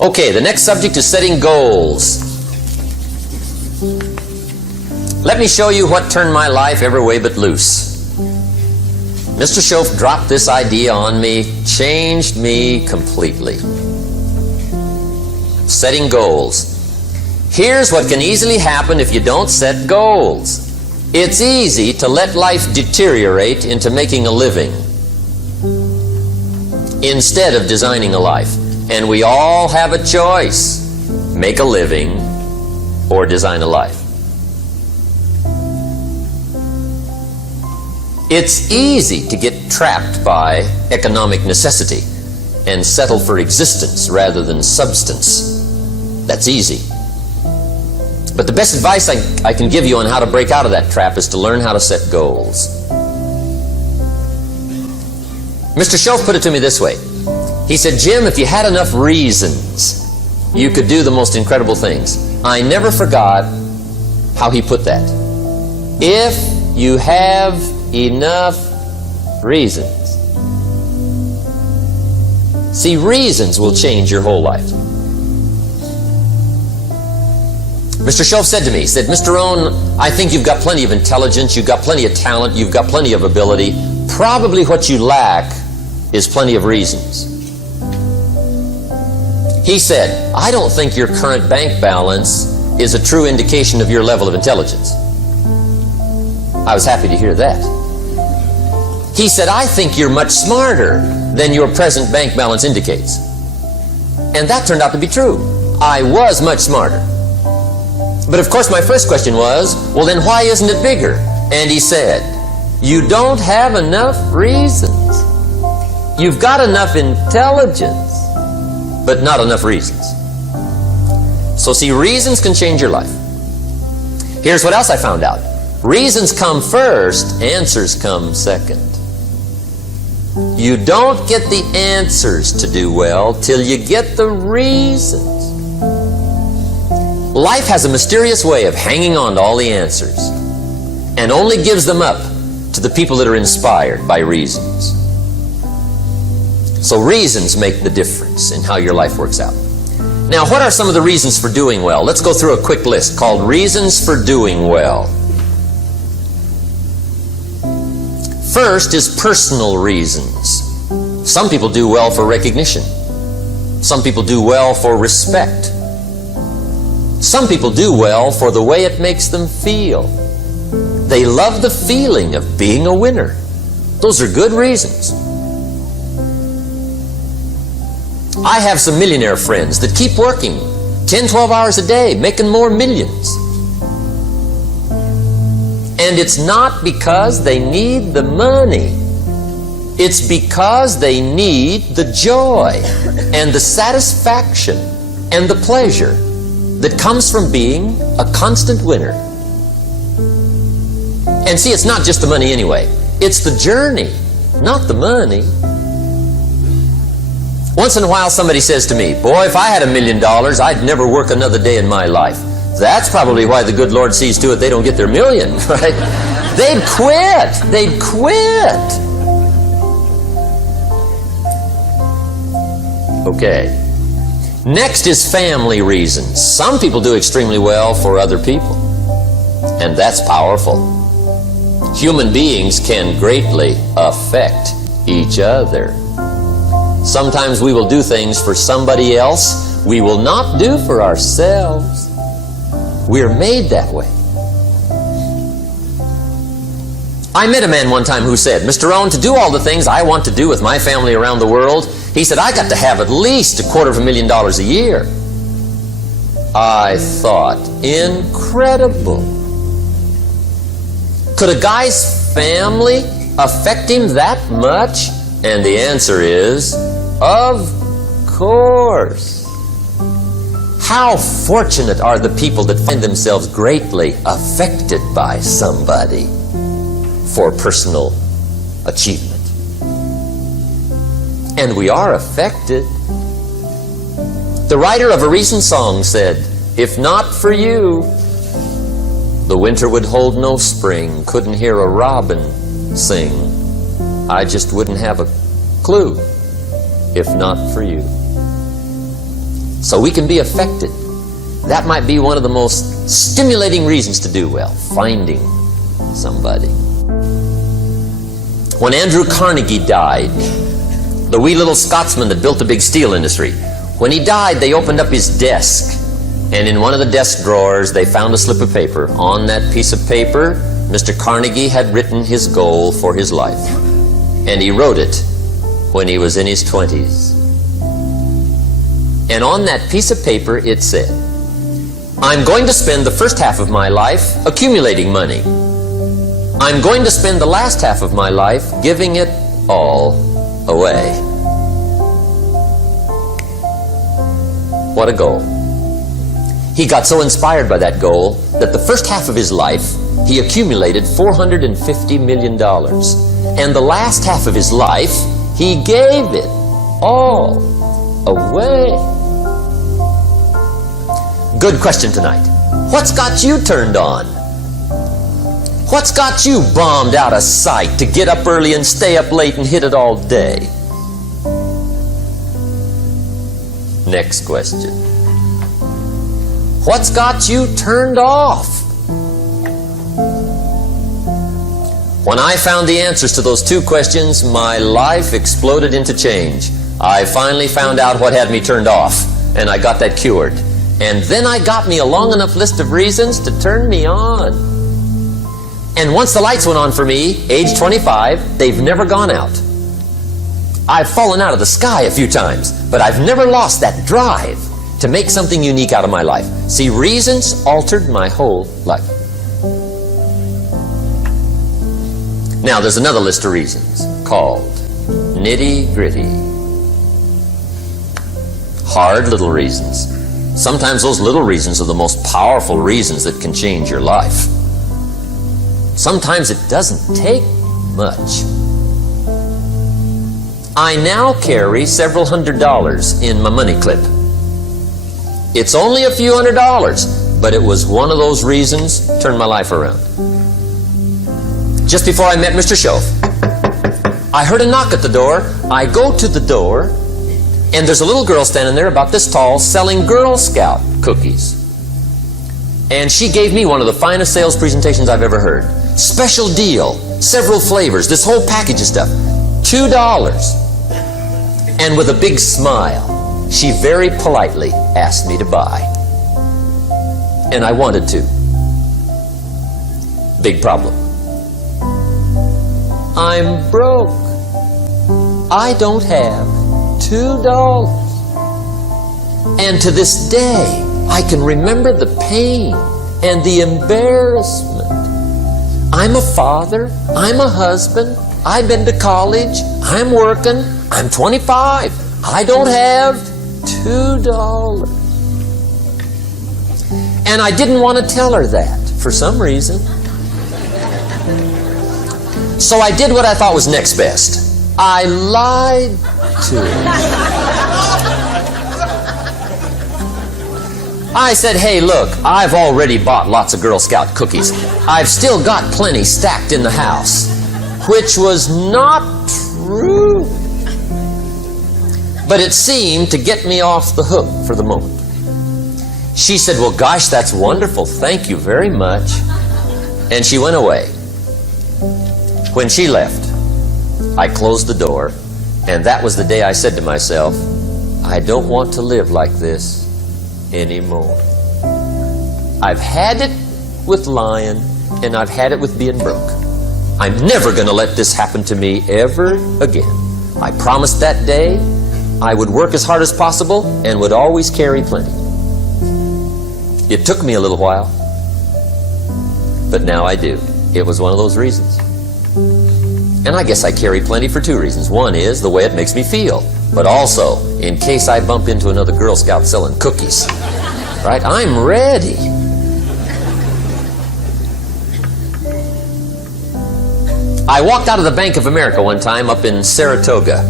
Okay, the next subject is setting goals. Let me show you what turned my life every way but loose. Mr. Schoaf dropped this idea on me, changed me completely. Setting goals. Here's what can easily happen if you don't set goals. It's easy to let life deteriorate into making a living instead of designing a life. And we all have a choice. Make a living or design a life. It's easy to get trapped by economic necessity and settle for existence rather than substance. That's easy. But the best advice I can give you on how to break out of that trap is to learn how to set goals. Mr. Schoaf put it to me this way. He said, Jim, if you had enough reasons, you could do the most incredible things. I never forgot how he put that. If you have enough reasons. See, reasons will change your whole life. Mr. Schoaf said to me, he said, Mr. Rohn, I think you've got plenty of intelligence, you've got plenty of talent, you've got plenty of ability. Probably what you lack is plenty of reasons. He said, I don't think your current bank balance is a true indication of your level of intelligence. I was happy to hear that. He said, I think you're much smarter than your present bank balance indicates. And that turned out to be true. I was much smarter. But of course my first question was, well then why isn't it bigger? And he said, you don't have enough reasons. You've got enough intelligence, but not enough reasons. So see, reasons can change your life. Here's what else I found out. Reasons come first, answers come second. You don't get the answers to do well till you get the reasons. Life has a mysterious way of hanging on to all the answers and only gives them up to the people that are inspired by reasons. So reasons make the difference in how your life works out. Now, what are some of the reasons for doing well? Let's go through a quick list called Reasons for Doing Well. First is personal reasons. Some people do well for recognition. Some people do well for respect. Some people do well for the way it makes them feel. They love the feeling of being a winner. Those are good reasons. I have some millionaire friends that keep working 10, 12 hours a day, making more millions. And it's not because they need the money. It's because they need the joy and the satisfaction and the pleasure that comes from being a constant winner. And see, it's not just the money anyway. It's the journey, not the money. Once in a while somebody says to me, boy, if I had $1 million, I'd never work another day in my life. That's probably why the good Lord sees to it they don't get their million, right? They'd quit. They'd quit. Okay. Next is family reasons. Some people do extremely well for other people, and that's powerful. Human beings can greatly affect each other. Sometimes we will do things for somebody else we will not do for ourselves. We're made that way. I met a man one time who said, Mr. Rohn, to do all the things I want to do with my family around the world, he said, I got to have at least $250,000 a year. I thought, incredible. Could a guy's family affect him that much? And the answer is, of course. How fortunate are the people that find themselves greatly affected by somebody for personal achievement. And we are affected. The writer of a recent song said, if not for you, the winter would hold no spring, couldn't hear a robin sing. I just wouldn't have a clue if not for you. so we can be affected. That might be one of the most stimulating reasons to do well, finding somebody. When Andrew Carnegie died, the wee little Scotsman that built the big steel industry, when he died, they opened up his desk, and in one of the desk drawers, they found a slip of paper. On that piece of paper, Mr. Carnegie had written his goal for his life, and he wrote it when he was in his 20s. And on that piece of paper, it said, I'm going to spend the first half of my life accumulating money. I'm going to spend the last half of my life giving it all away. What a goal. He got so inspired by that goal that the first half of his life, he accumulated $450 million. And the last half of his life, he gave it all away. Good question tonight. What's got you turned on? What's got you bombed out of sight to get up early and stay up late and hit it all day? Next question. What's got you turned off? When I found the answers to those two questions, my life exploded into change. I finally found out what had me turned off, and I got that cured. And then I got me a long enough list of reasons to turn me on. And once the lights went on for me, age 25, they've never gone out. I've fallen out of the sky a few times, but I've never lost that drive to make something unique out of my life. See, reasons altered my whole life. Now, there's another list of reasons called nitty-gritty. Hard little reasons. Sometimes those little reasons are the most powerful reasons that can change your life. Sometimes it doesn't take much. I now carry several $100s in my money clip. It's only a few $100s, but it was one of those reasons that turned my life around. Just before I met Mr. Schoaf, I heard a knock at the door. I go to the door, and there's a little girl standing there about this tall selling Girl Scout cookies. And she gave me one of the finest sales presentations I've ever heard. Special deal, several flavors, this whole package of stuff, $2. And with a big smile, she very politely asked me to buy. And I wanted to. Big problem. I'm broke. I don't have $2. And to this day, I can remember the pain and the embarrassment. I'm a father, I'm a husband, I've been to college, I'm working, I'm 25, I don't have $2. And I didn't want to tell her that for some reason. So I did what I thought was next best. I lied to her. I said, hey, look, I've already bought lots of Girl Scout cookies. I've still got plenty stacked in the house, which was not true. But it seemed to get me off the hook for the moment. She said, well, gosh, that's wonderful. Thank you very much. And she went away. When she left, I closed the door, and that was the day I said to myself, I don't want to live like this anymore. I've had it with lying, and I've had it with being broke. I'm never going to let this happen to me ever again. I promised that day I would work as hard as possible and would always carry plenty. It took me a little while, but now I do. It was one of those reasons. And I guess I carry plenty for two reasons. One is the way it makes me feel, but also in case I bump into another Girl Scout selling cookies. Right? I'm ready. I walked out of the Bank of America one time up in Saratoga,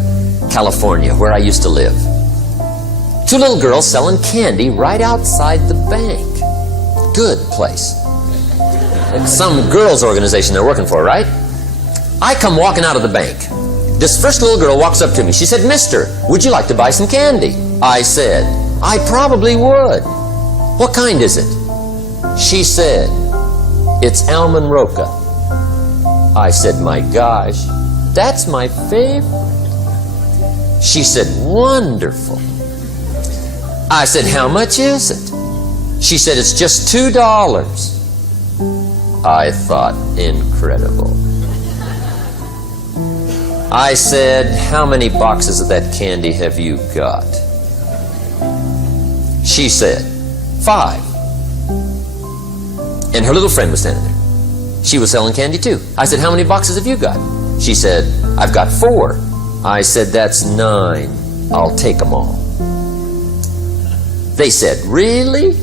California, where I used to live. Two little girls selling candy right outside the bank. Good place. Like some girls' organization they're working for, right? I come walking out of the bank. This first little girl walks up to me. She said, "Mister, would you like to buy some candy?" I said, I probably would. What kind is it? She said, it's almond roca. I said, my gosh, that's my favorite. She said, wonderful. I said, how much is it? She said, it's just $2. I thought, incredible. I said, how many boxes of that candy have you got? She said, 5. And her little friend was standing there. She was selling candy too. I said, how many boxes have you got? She said, I've got 4. I said, that's 9. I'll take them all. They said, really?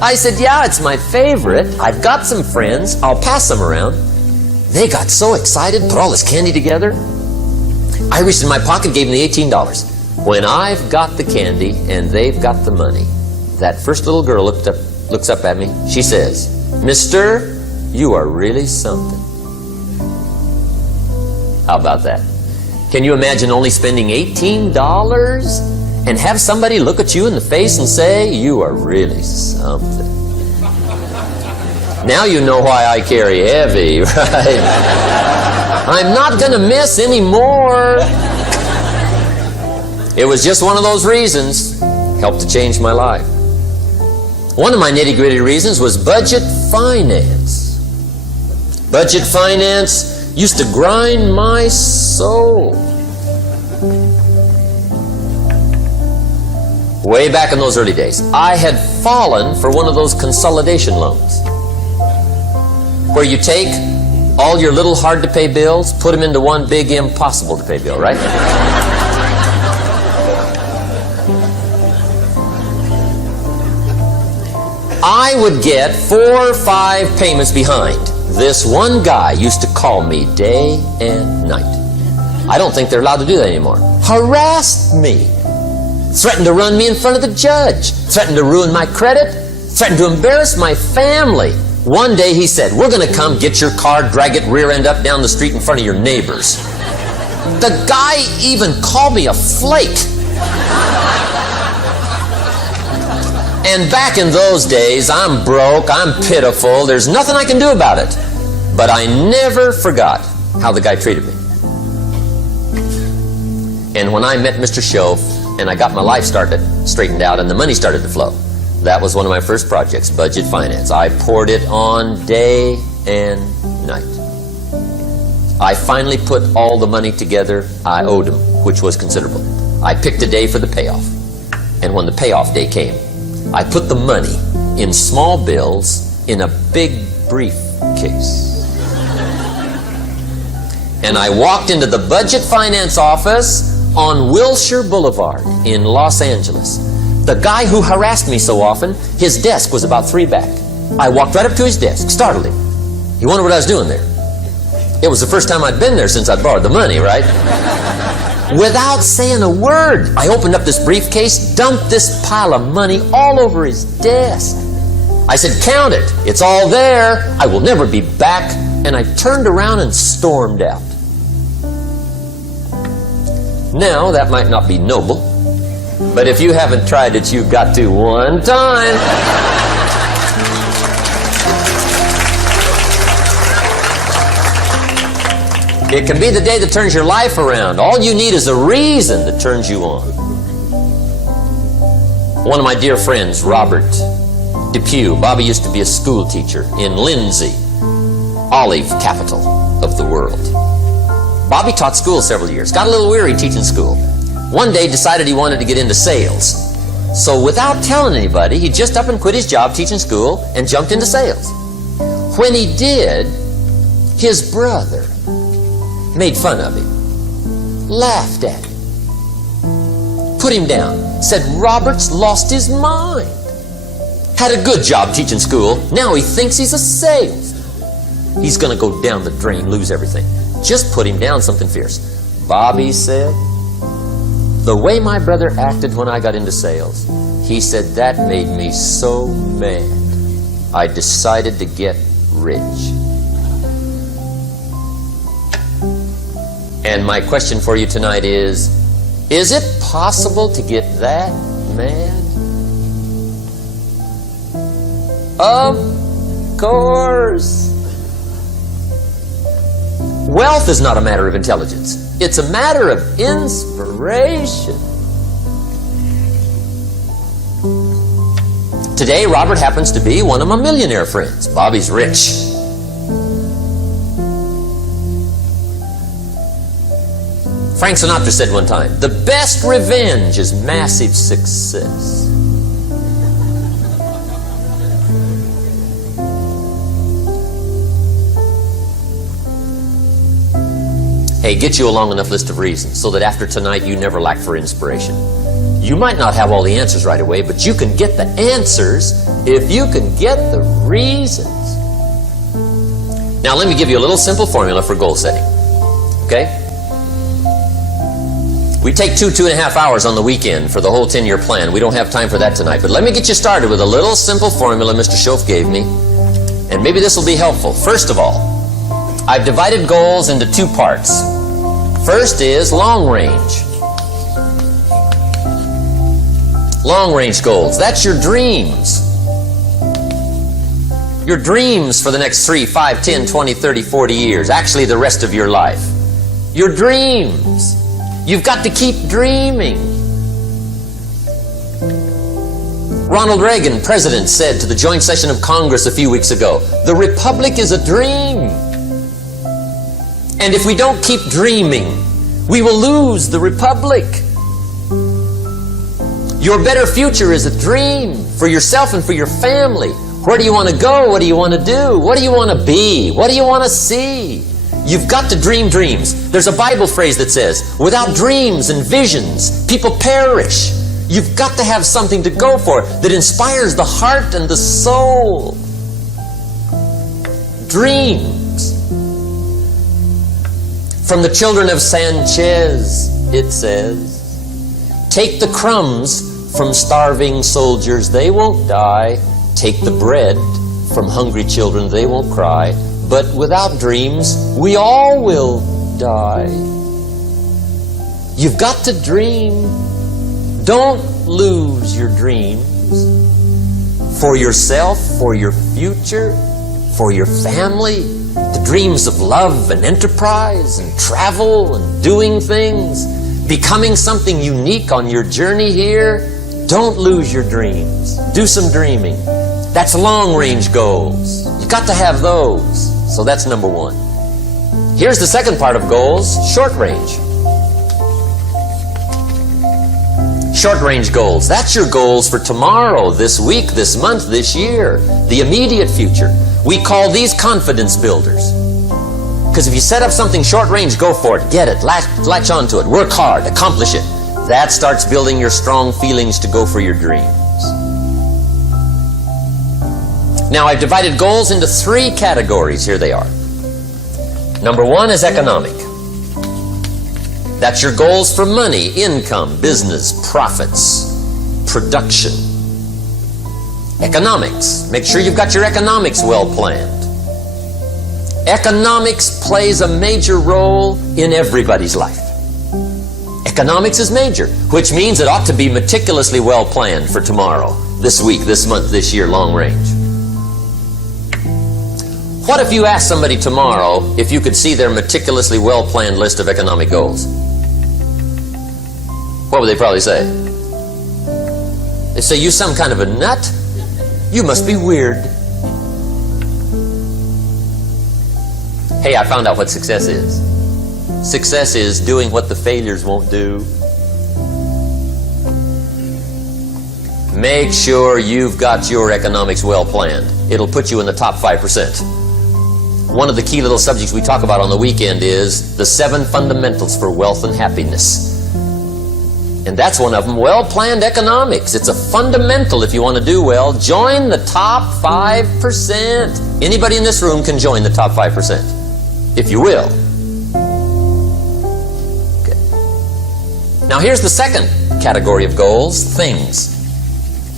I said, yeah, it's my favorite. I've got some friends. I'll pass them around. They got so excited, put all this candy together. I reached in my pocket, gave them the $18. When I've got the candy and they've got the money, that first little girl looks up at me. She says, Mister, you are really something. How about that? Can you imagine only spending $18 and have somebody look at you in the face and say, you are really something? Now you know why I carry heavy, right? I'm not going to miss anymore. It was just one of those reasons. Helped to change my life. One of my nitty-gritty reasons was budget finance. Budget finance used to grind my soul. Way back in those early days, I had fallen for one of those consolidation loans, where you take all your little hard-to-pay bills, put them into one big impossible-to-pay bill, right? I would get 4 or 5 payments behind. This one guy used to call me day and night. I don't think they're allowed to do that anymore. Harassed me. Threatened to run me in front of the judge. Threatened to ruin my credit. Threatened to embarrass my family. One day he said, we're going to come get your car, drag it rear end up down the street in front of your neighbors. The guy even called me a flake. And back in those days, I'm broke, I'm pitiful, there's nothing I can do about it. But I never forgot how the guy treated me. And when I met Mr. Schoaf and I got my life straightened out and the money started to flow, that was one of my first projects, budget finance. I poured it on day and night. I finally put all the money together I owed him, which was considerable. I picked a day for the payoff. And when the payoff day came, I put the money in small bills in a big briefcase. And I walked into the budget finance office on Wilshire Boulevard in Los Angeles. The guy who harassed me so often, his desk was about 3 back. I walked right up to his desk, startled him. He wondered what I was doing there. It was the first time I'd been there since I'd borrowed the money, right? Without saying a word, I opened up this briefcase, dumped this pile of money all over his desk. I said, count it. It's all there. I will never be back. And I turned around and stormed out. Now, that might not be noble, but if you haven't tried it, you've got to one time. It can be the day that turns your life around. All you need is a reason that turns you on. One of my dear friends, Robert Depew, Bobby used to be a school teacher in Lindsay, olive capital of the world. Bobby taught school several years, got a little weary teaching school. One day decided he wanted to get into sales. So without telling anybody, he just up and quit his job teaching school and jumped into sales. When he did, his brother made fun of him, laughed at him, put him down, said Robert's lost his mind. Had a good job teaching school, now he thinks he's a salesman. He's going to go down the drain, lose everything. Just put him down something fierce. Bobby said, the way my brother acted when I got into sales, he said that made me so mad, I decided to get rich. And my question for you tonight is, Is it possible to get that mad? Of course. Wealth is not a matter of intelligence. It's a matter of inspiration. Today, Robert happens to be one of my millionaire friends. Bobby's rich. Frank Sinatra said one time, the best revenge is massive success. Hey, get you a long enough list of reasons so that after tonight you never lack for inspiration. You might not have all the answers right away, but you can get the answers if you can get the reasons. Now let me give you a little simple formula for goal setting. Okay? We take 2.5 hours on the weekend for the whole 10-year plan. We don't have time for that tonight, but let me get you started with a little simple formula Mr. Schoaf gave me, and maybe this will be helpful. First of all, I've divided goals into 2 parts. First is long range. Long range goals. That's your dreams. Your dreams for the next 3, 5, 10, 20, 30, 40 years. Actually, the rest of your life. Your dreams. You've got to keep dreaming. Ronald Reagan, president, said to the joint session of Congress a few weeks ago, the Republic is a dream. And if we don't keep dreaming, we will lose the Republic. Your better future is a dream for yourself and for your family. Where do you want to go? What do you want to do? What do you want to be? What do you want to see? You've got to dream dreams. There's a Bible phrase that says, without dreams and visions, people perish. You've got to have something to go for that inspires the heart and the soul. Dreams. From the children of Sanchez, it says, take the crumbs from starving soldiers, they won't die. Take the bread from hungry children, they won't cry. But without dreams, we all will die. You've got to dream. Don't lose your dreams. For yourself, for your future, for your family. The dreams of love and enterprise and travel and doing things. Becoming something unique on your journey here. Don't lose your dreams. Do some dreaming. That's long-range goals. You've got to have those. So that's number 1. Here's the second part of goals, short range. Short-range goals. That's your goals for tomorrow, this week, this month, this year. The immediate future. We call these confidence builders. Because if you set up something short-range, go for it. Get it. Latch onto it. Work hard. Accomplish it. That starts building your strong feelings to go for your dreams. Now, I've divided goals into 3 categories. Here they are. Number 1 is economic. That's your goals for money, income, business, profits, production. Economics. Make sure you've got your economics well planned. Economics plays a major role in everybody's life. Economics is major, which means it ought to be meticulously well planned for tomorrow, this week, this month, this year, long range. What if you asked somebody tomorrow if you could see their meticulously well-planned list of economic goals? What would they probably say? They'd say, you some kind of a nut? You must be weird. Hey, I found out what success is. Success is doing what the failures won't do. Make sure you've got your economics well planned. It'll put you in the top 5%. One of the key little subjects we talk about on the weekend is the 7 fundamentals for wealth and happiness. And that's one of them, well-planned economics. It's a fundamental if you want to do well. Join the top 5%. Anybody in this room can join the top 5%, if you will. Okay. Now here's the second category of goals, things.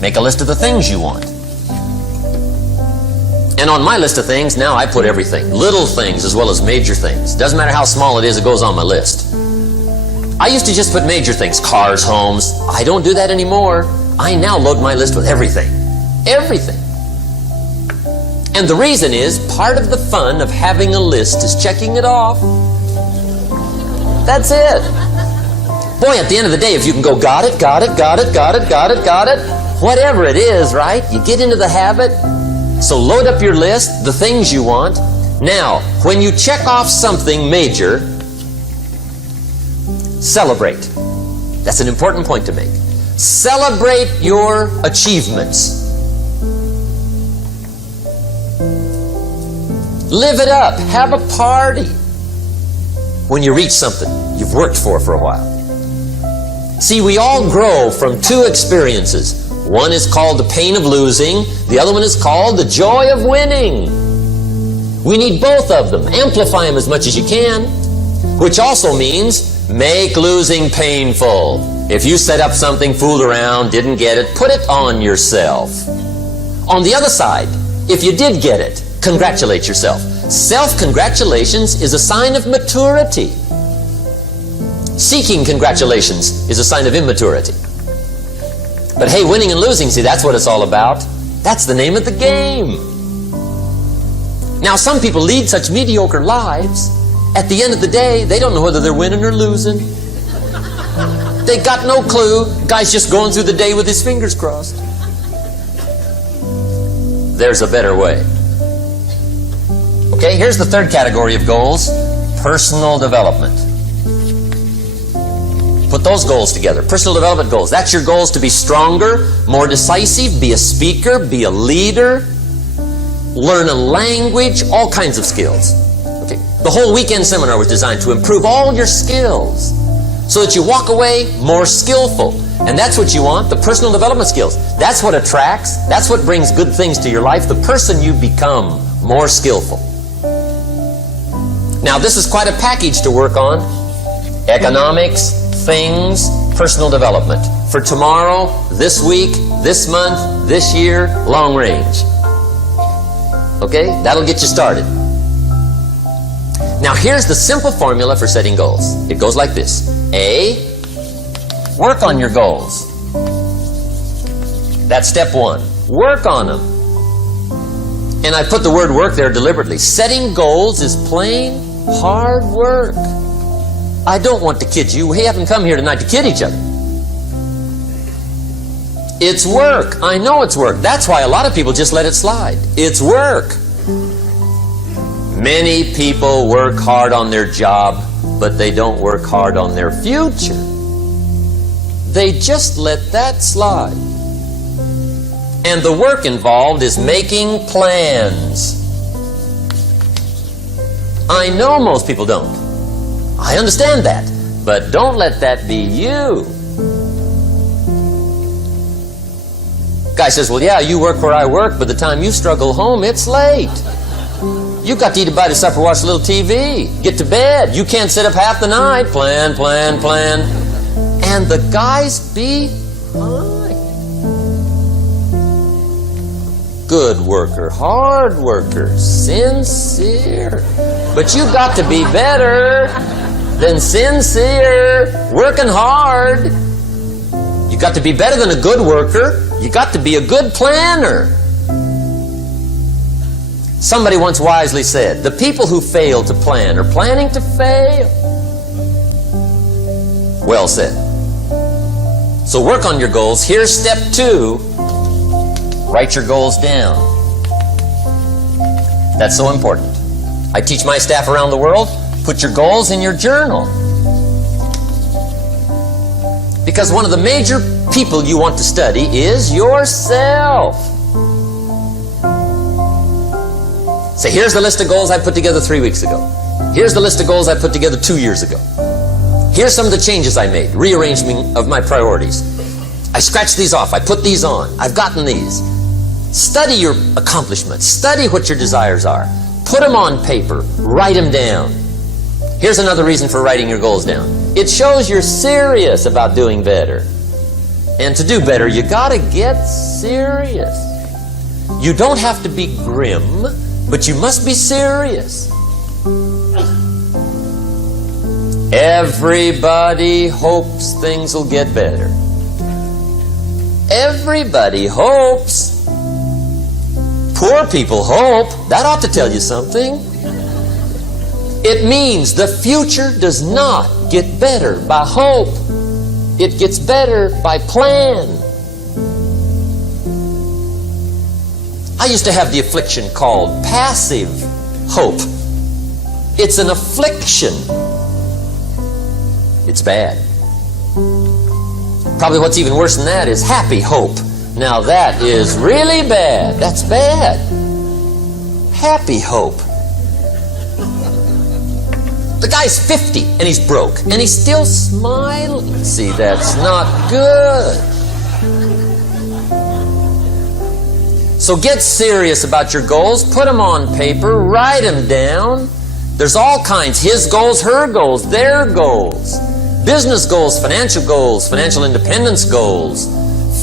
Make a list of the things you want. And on my list of things, now I put everything. Little things as well as major things. Doesn't matter how small it is, it goes on my list. I used to just put major things, cars, homes. I don't do that anymore. I now load my list with everything. Everything. And the reason is, part of the fun of having a list is checking it off. That's it. Boy, at the end of the day, if you can go, got it, got it, got it, got it, got it, got it, whatever it is, right? You get into the habit. So load up your list, the things you want. Now, when you check off something major, celebrate. That's an important point to make. Celebrate your achievements. Live it up. Have a party when you reach something you've worked for a while. See, we all grow from two experiences. One is called the pain of losing. The other one is called the joy of winning. We need both of them. Amplify them as much as you can. Which also means make losing painful. If you set up something, fooled around, didn't get it, put it on yourself. On the other side, if you did get it, congratulate yourself. Self-congratulations is a sign of maturity. Seeking congratulations is a sign of immaturity. But hey, winning and losing, see, that's what it's all about. That's the name of the game. Now, some people lead such mediocre lives, at the end of the day, they don't know whether they're winning or losing. They got no clue. Guy's just going through the day with his fingers crossed. There's a better way. Okay, here's the third category of goals. Personal development. Put those goals together. Personal development goals. That's your goals to be stronger, more decisive, be a speaker, be a leader, learn a language, all kinds of skills. Okay. The whole weekend seminar was designed to improve all your skills so that you walk away more skillful. And that's what you want, the personal development skills. That's what attracts, that's what brings good things to your life, the person you become more skillful. Now, this is quite a package to work on. Economics, things, personal development. For tomorrow, this week, this month, this year, long range. Okay? That'll get you started. Now, here's the simple formula for setting goals. It goes like this. A, work on your goals. That's step one. Work on them. And I put the word work there deliberately. Setting goals is plain hard work. I don't want to kid you. We haven't come here tonight to kid each other. It's work. I know it's work. That's why a lot of people just let it slide. It's work. Many people work hard on their job, but they don't work hard on their future. They just let that slide. And the work involved is making plans. I know most people don't. I understand that. But don't let that be you. Guy says, well, yeah, you work where I work, but the time you struggle home, it's late. You got to eat a bite of supper, watch a little TV, get to bed. You can't sit up half the night. Plan, plan, plan. And the guys behind. Good worker, hard worker, sincere. But you got to be better than sincere, working hard. You got to be better than a good worker. You got to be a good planner. Somebody once wisely said, the people who fail to plan are planning to fail. Well said. So work on your goals. Here's step 2. Write your goals down. That's so important. I teach my staff around the world, put your goals in your journal. Because one of the major people you want to study is yourself. Say, here's the list of goals I put together 3 weeks ago. Here's the list of goals I put together 2 years ago. Here's some of the changes I made, rearrangement of my priorities. I scratched these off, I put these on, I've gotten these. Study your accomplishments, study what your desires are. Put them on paper, write them down. Here's another reason for writing your goals down. It shows you're serious about doing better. And to do better, you gotta get serious. You don't have to be grim, but you must be serious. Everybody hopes things will get better. Everybody hopes. Poor people hope. That ought to tell you something. It means the future does not get better by hope. It gets better by plan. I used to have the affliction called passive hope. It's an affliction. It's bad. Probably what's even worse than that is happy hope. Now that is really bad. That's bad. Happy hope. The guy's 50 and he's broke and he's still smiling. See, that's not good. So get serious about your goals. Put them on paper. Write them down. There's all kinds. His goals, her goals, their goals. Business goals, financial independence goals,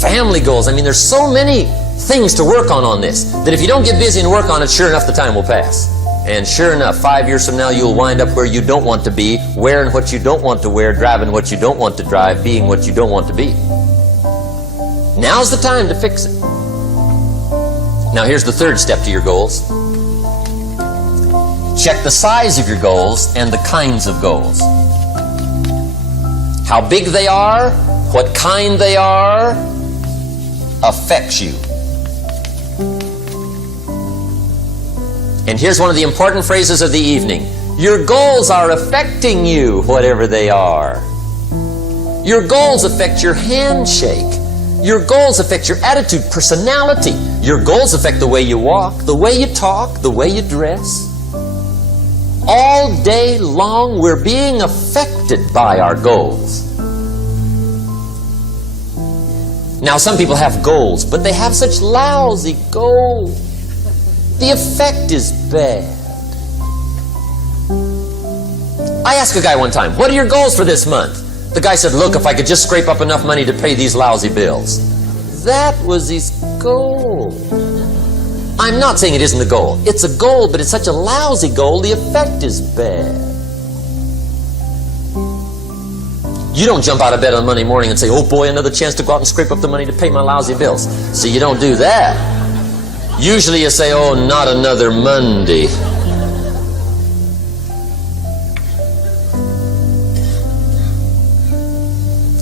family goals. I mean, there's so many things to work on this that if you don't get busy and work on it, sure enough, the time will pass. And sure enough, 5 years from now, you'll wind up where you don't want to be, wearing what you don't want to wear, driving what you don't want to drive, being what you don't want to be. Now's the time to fix it. Now, here's the third step to your goals. Check the size of your goals and the kinds of goals. How big they are, what kind they are, affects you. And here's one of the important phrases of the evening. Your goals are affecting you, whatever they are. Your goals affect your handshake. Your goals affect your attitude, personality. Your goals affect the way you walk, the way you talk, the way you dress. All day long, we're being affected by our goals. Now, some people have goals, but they have such lousy goals. The effect is bad. I asked a guy one time, what are your goals for this month? The guy said, look, if I could just scrape up enough money to pay these lousy bills. That was his goal. I'm not saying it isn't a goal. It's a goal, but it's such a lousy goal, the effect is bad. You don't jump out of bed on Monday morning and say, oh boy, another chance to go out and scrape up the money to pay my lousy bills. See, you don't do that. Usually you say, oh, not another Monday.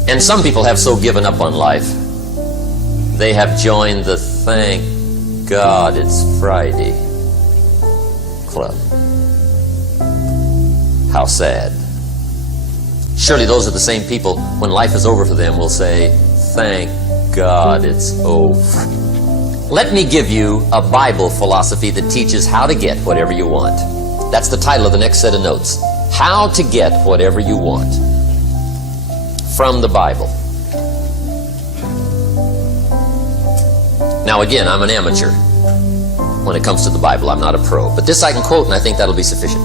And some people have so given up on life, they have joined the thank God it's Friday club. How sad. Surely those are the same people, when life is over for them, will say, thank God it's over. Let me give you a Bible philosophy that teaches how to get whatever you want. That's the title of the next set of notes. How to get whatever you want. From the Bible. Now again, I'm an amateur when it comes to the Bible. I'm not a pro. But this I can quote, and I think that'll be sufficient.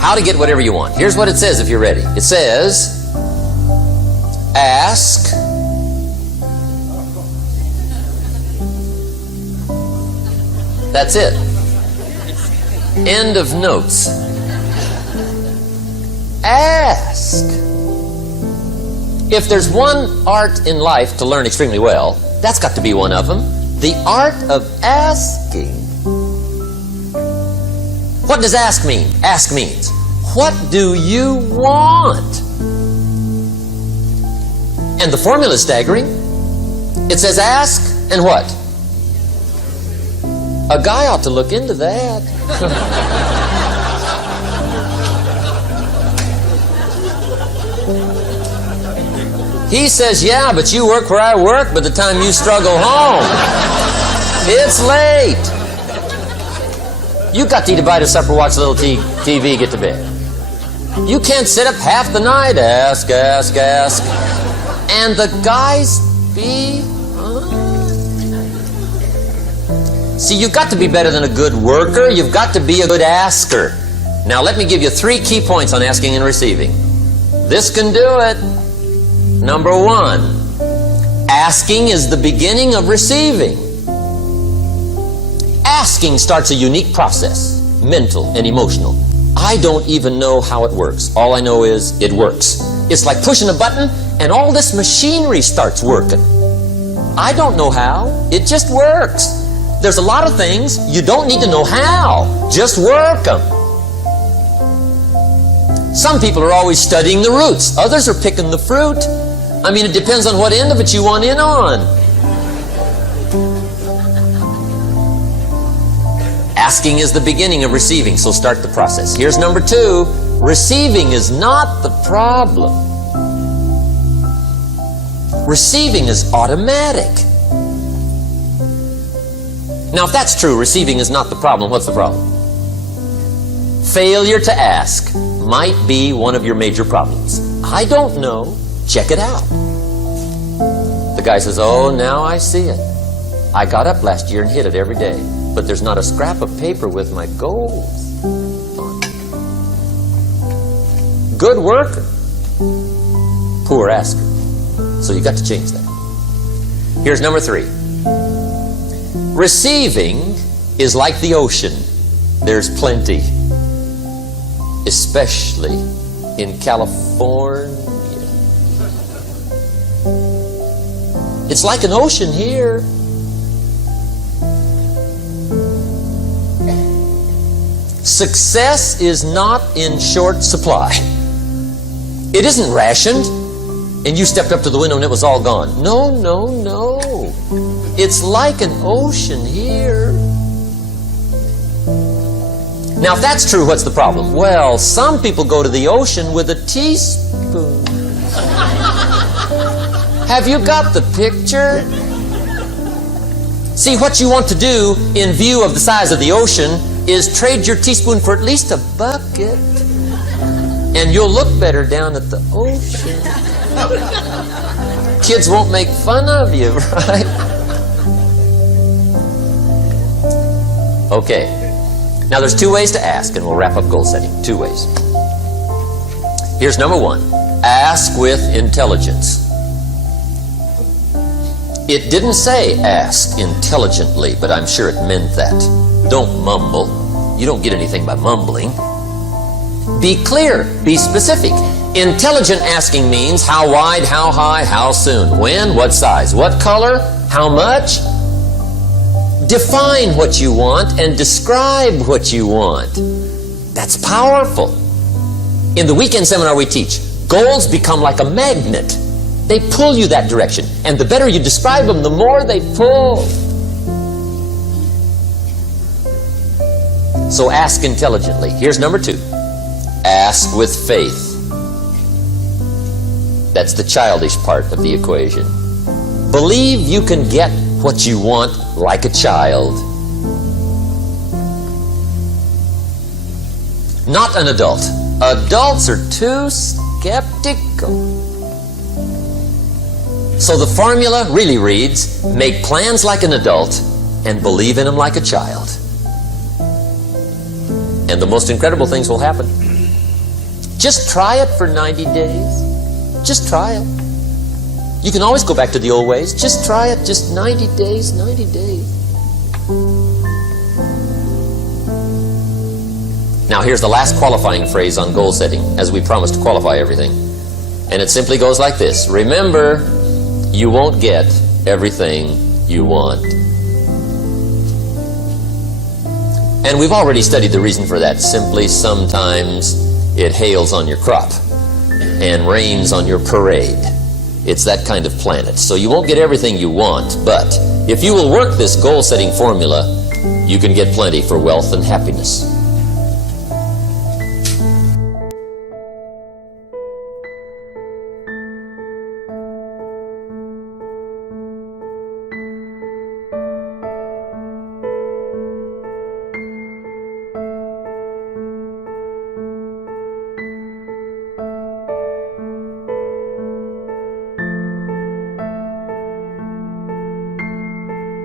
How to get whatever you want. Here's what it says if you're ready. It says, ask, that's it. End of notes. Ask. If there's one art in life to learn extremely well, that's got to be one of them. The art of asking. What does ask mean? Ask means, what do you want? And the formula is staggering. It says ask and what? A guy ought to look into that. He says, yeah, but you work where I work. By the time you struggle home, it's late. You got to eat a bite of supper, watch a little TV, get to bed. You can't sit up half the night. Ask, ask, ask. And the guys be... See, you've got to be better than a good worker. You've got to be a good asker. Now, let me give you 3 key points on asking and receiving. This can do it. Number 1, asking is the beginning of receiving. Asking starts a unique process. mental, and emotional. I don't even know how it works. All I know is it works. It's like pushing a button and all this machinery starts working. I don't know how. It just works. There's a lot of things you don't need to know how. Just work them. Some people are always studying the roots. Others are picking the fruit. I mean, it depends on what end of it you want in on. Asking is the beginning of receiving, so start the process. Here's number 2. Receiving is not the problem. Receiving is automatic. Now, if that's true, receiving is not the problem, what's the problem? Failure to ask might be one of your major problems. I don't know. Check it out. The guy says, oh, now I see it. I got up last year and hit it every day, but there's not a scrap of paper with my goals on it. Good worker, poor asker. So you got to change that. Here's number 3. Receiving is like the ocean. There's plenty, especially in California. It's like an ocean here. Success is not in short supply. It isn't rationed and you stepped up to the window and it was all gone. No, no, no. It's like an ocean here. Now, if that's true, what's the problem? Well, some people go to the ocean with a teaspoon. Have you got the picture? See, what you want to do in view of the size of the ocean is trade your teaspoon for at least a bucket, and you'll look better down at the ocean. Kids won't make fun of you, right? Okay. Now, there's 2 ways to ask, and we'll wrap up goal setting. 2 ways. Here's number 1. Ask with intelligence. It didn't say ask intelligently, but I'm sure it meant that. Don't mumble. You don't get anything by mumbling. Be clear. Be specific. Intelligent asking means how wide, how high, how soon, when, what size, what color, how much. Define what you want and describe what you want. That's powerful. In the weekend seminar we teach, goals become like a magnet. They pull you that direction. And the better you describe them, the more they pull. So ask intelligently. Here's number 2. Ask with faith. That's the childish part of the equation. Believe you can get what you want like a child. Not an adult. Adults are too skeptical. So the formula really reads, make plans like an adult and believe in them like a child. And the most incredible things will happen. Just try it for 90 days. Just try it. You can always go back to the old ways. Just try it. Just 90 days, 90 days. Now here's the last qualifying phrase on goal setting, as we promised to qualify everything. And it simply goes like this. Remember, you won't get everything you want. And we've already studied the reason for that. Simply, sometimes it hails on your crop and rains on your parade. It's that kind of planet. So you won't get everything you want, but if you will work this goal-setting formula, you can get plenty for wealth and happiness.